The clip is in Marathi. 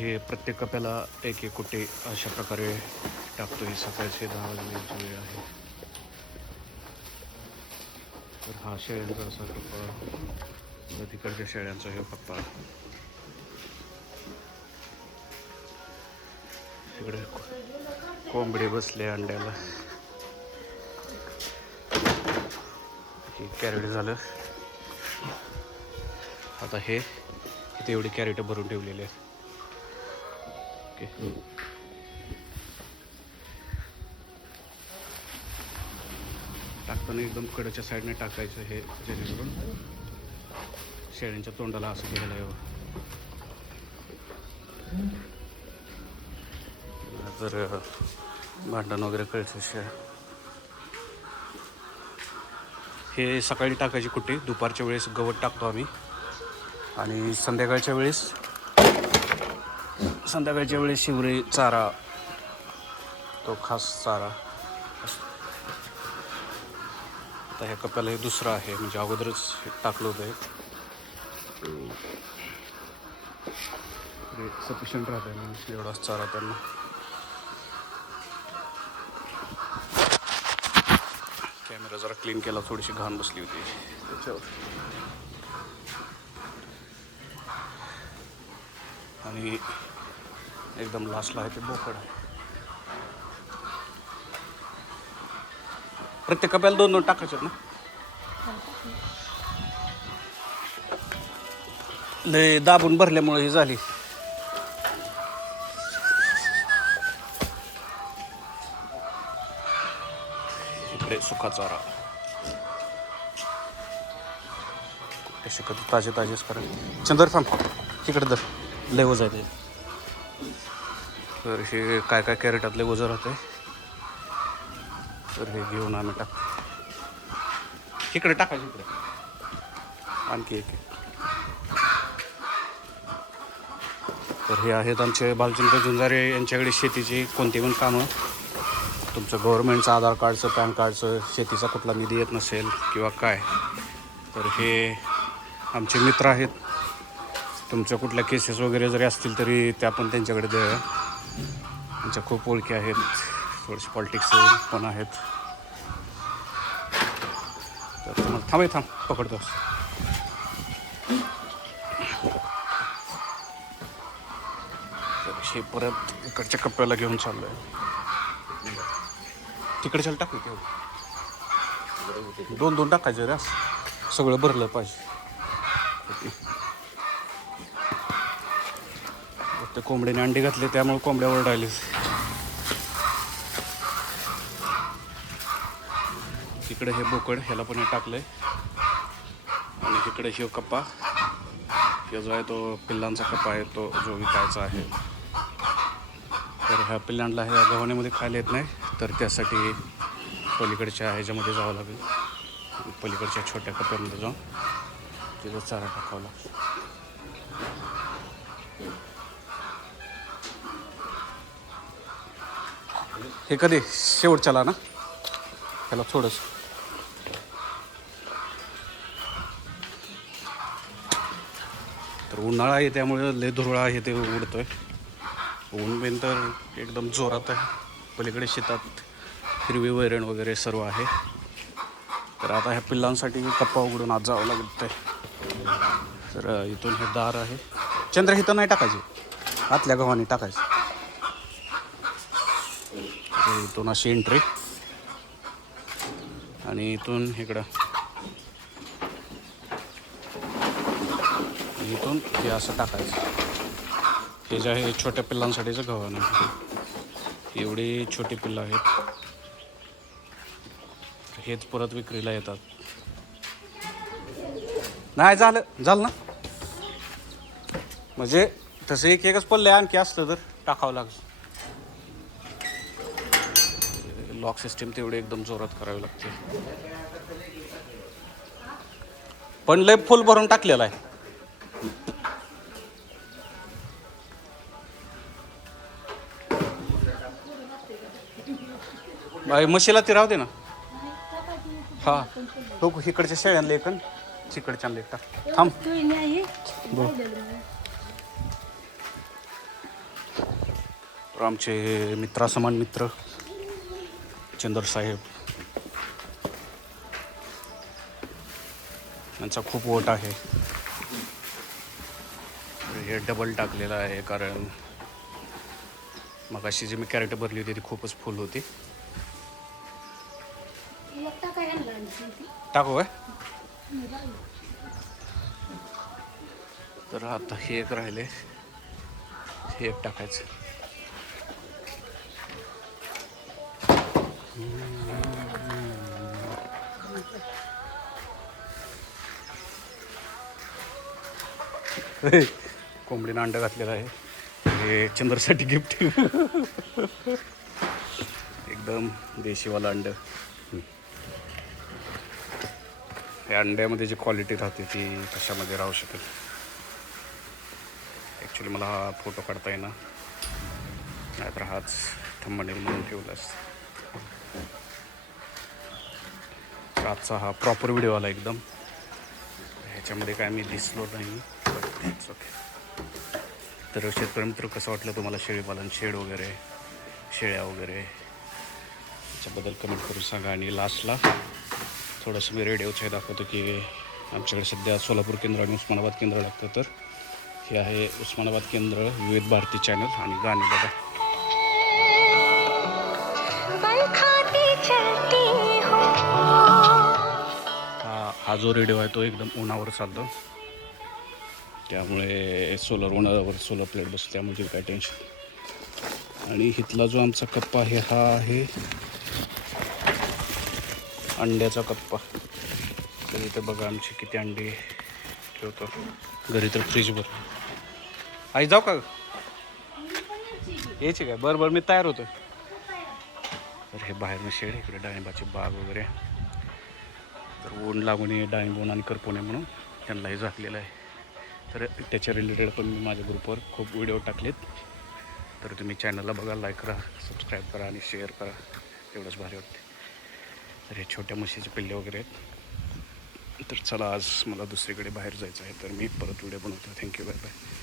हे प्रत्येक कप्याला एक एक कुटे अशा प्रकारे टाकतो हे सकाळचे दहा वाजण्याची वेळ आहे. तर हा शेळ्यांचा असा कप्पा. तिकडच्या शेळ्यांचा हे कप्पा. इकडे कोंबडी कोंबडे बसले अंड्याला. हे कॅरेट झालं. आता हे इथे एवढी कॅरेट भरून ठेवलेली आहे ओके. टाकताना एकदम कडच्या साईडने टाकायचं हे जेणेकरून शेळ्यांच्या तोंडाला असं गेलेलं आहे बघा. जर भांडण वगैरे कळतं शेळ हे सकाळी टाकायची कुठे दुपारच्या वेळेस गवत टाकतो आम्ही. आणि संध्याकाळच्या वेळेस संध्याकाळच्या वेळेस शिवरे चारा. तो खास चारा. असतो. आता ह्या कप्प्याला हे दुसरं आहे म्हणजे अगोदरच हे टाकलं होतं हे सफिशियंट राहतं आहे म्हणजे एवढाच चारा त्यांना. कॅमेरा जरा क्लीन केला थोडीशी घाण बसली होती. त्याच्यावर. आणि एकदम लास्टला आहे ते बोकड. प्रत्येक कप्याला दोन दोन टाकायचे ना? लय दाबून भरल्यामुळे ही झाली. इकडे सुका चारा. कधी ताजे ताजेच करा चंदर फार्म तिकडे दर लय वज आहे ते. तर हे काय काय कॅरेटातले गुजर होते? तर हे घेऊन आम्ही टाक इकडे टाकायचं इकडे. आणखी एक तर हे आहेत आमचे बालचंद्र झुंजारे यांच्याकडे शेतीची कोणती पण कामं. तुमचं गव्हर्नमेंटचं आधार कार्डचं पॅन कार्डचं शेतीचा कुठला निधी येत नसेल किंवा काय. तर हे आमचे मित्र आहेत. तुमच्या कुठल्या केसेस वगैरे जरी असतील तरी त्या पण त्यांच्याकडे द्या त्यांच्या खूप ओळखी आहेत. थोडेसे पॉलिटिक्स पण आहेत. तर तुम्हाला थांबे थांब पकडतो. हे परत इकडच्या कप्प्याला घेऊन चाललो आहे तिकडे चल टाकू तेवढं दोन दोन टाकायचे रे सगळं भरलं पाहिजे. त्या कोंबडीने अंडी घातले त्यामुळे कोंबड्या ओरडायले इकडे हे बोकड ह्याला पण हे टाकलंय. आणि इकडे शिव कप्पा. हे जो आहे तो पिल्लांचा कप्पा आहे तो जो विकायचा आहे. तर ह्या पिल्लांना ह्या गव्हाण्यामध्ये खायला येत नाही तर त्यासाठी पलीकडच्या ह्याच्यामध्ये जावं लागेल. पलीकडच्या छोट्या कप्प्यामध्ये जाऊन तिथं चारा टाकावा लागेल हे कधी? शेवटच्याला ना? त्याला थोडंस. तर उन्हाळा आहे त्यामुळे लय धुरळा आहे ते उडतोय. ऊन बिन तर एकदम जोरात आहे. पलीकडे शेतात हिरवी वैरण वगैरे सर्व आहे. तर आता ह्या पिल्लांसाठी कप्पा उघडून आज जावं लागत आहे तर इथून हे दार आहे. चंद्र इथं नाही टाकायचे. आतल्या गव्हाने टाकायचं. तर इथून अशी एंट्री आणि इथून इकडं. इथून हे असं टाकायचं. हे जे आहे छोट्या पिल्लांसाठीचं गव्हाण आहे. एवढी छोटी पिल्लं आहेत. हेच परत विक्रीला येतात. नाही झालं. झालं ना? म्हणजे तसं एक एकच पल्ले आणखी असतं तर टाकावं लागतं लॉक सिस्टीम तेवढी एकदम जोरात करावी लागते. पण लय फुल भरून टाकलेला आहे. बाई म्हशीला ती राहू दे ना. हा. हो इकडच्या शेळ्यांना एक तिकडच्या लेख टाक. थांब. आमचे मित्रासमान मित्र. चंदर साहेब. यांचा खूप वोट आहे. हे डबल टाकलेलं आहे कारण मग अशी जी मी कॅरेट भरली होती ती खूपच फुल होती. टाकू काय? तर आता हे एक राहिले. हे एक टाकायचं. कोंबडीनं अंड घातलेलं आहे. हे चंद्रसाठी गिफ्ट एकदम देशीवाला अंड. या अंड्यामध्ये जी क्वालिटी राहते ती कशामध्ये राहू शकेल? ॲक्च्युली मला हा फोटो काढता येईना. नाहीतर हाच थंबनेल म्हणून ठेवला असता तर आजचा हा प्रॉपर व्हिडिओ आला एकदम. ह्याच्यामध्ये काय मी दिसलो नाही ओके तर शेतकरी मित्र कसं वाटलं तुम्हाला शेळीपालन शेड वगैरे शेळ्या वगैरे? याच्याबद्दल कमेंट करून सांगा. आणि लास्टला थोडंसं मी रेडिओचं हे दाखवतो की आमच्याकडे सध्या सोलापूर केंद्र आणि उस्मानाबाद केंद्र लागतं. तर हे आहे उस्मानाबाद केंद्र विविध भारती चॅनल आणि गाणी बघा. हा जो रेडिओ आहे तो एकदम उन्हावर चालतो. त्यामुळे सोलर उन्हावर सोलर प्लेट बसतो त्यामध्ये काय टेन्शन आणि इथला जो आमचा कप्पा आहे हा आहे अंड्याचा कप्पा. तर इथं बघा आमची किती अंडी ठेवतो. घरी तर फ्रीजवर आई जाऊ का यायची काय? बरं बरं मी तयार होतो तर हे बाहेर शेड इकडे डाळिंबाची बाग वगैरे. तर ऊन लागून ये आणि करपोने म्हणून त्यांनाही झाकलेलं आहे. तर त्याच्या रिलेटेड पण मी माझ्या ग्रुपवर खूप व्हिडिओ टाकलेत. तर तुम्ही चॅनलला बघा लाईक करा सबस्क्राईब करा आणि शेअर करा. एवढंच भारी वाटते तर हे छोट्या म्हशीचे पिल्ले वगैरे आहेत. तर चला आज मला दुसरीकडे बाहेर जायचं आहे. तर मी परत व्हिडिओ बनवतो. Thank you bye bye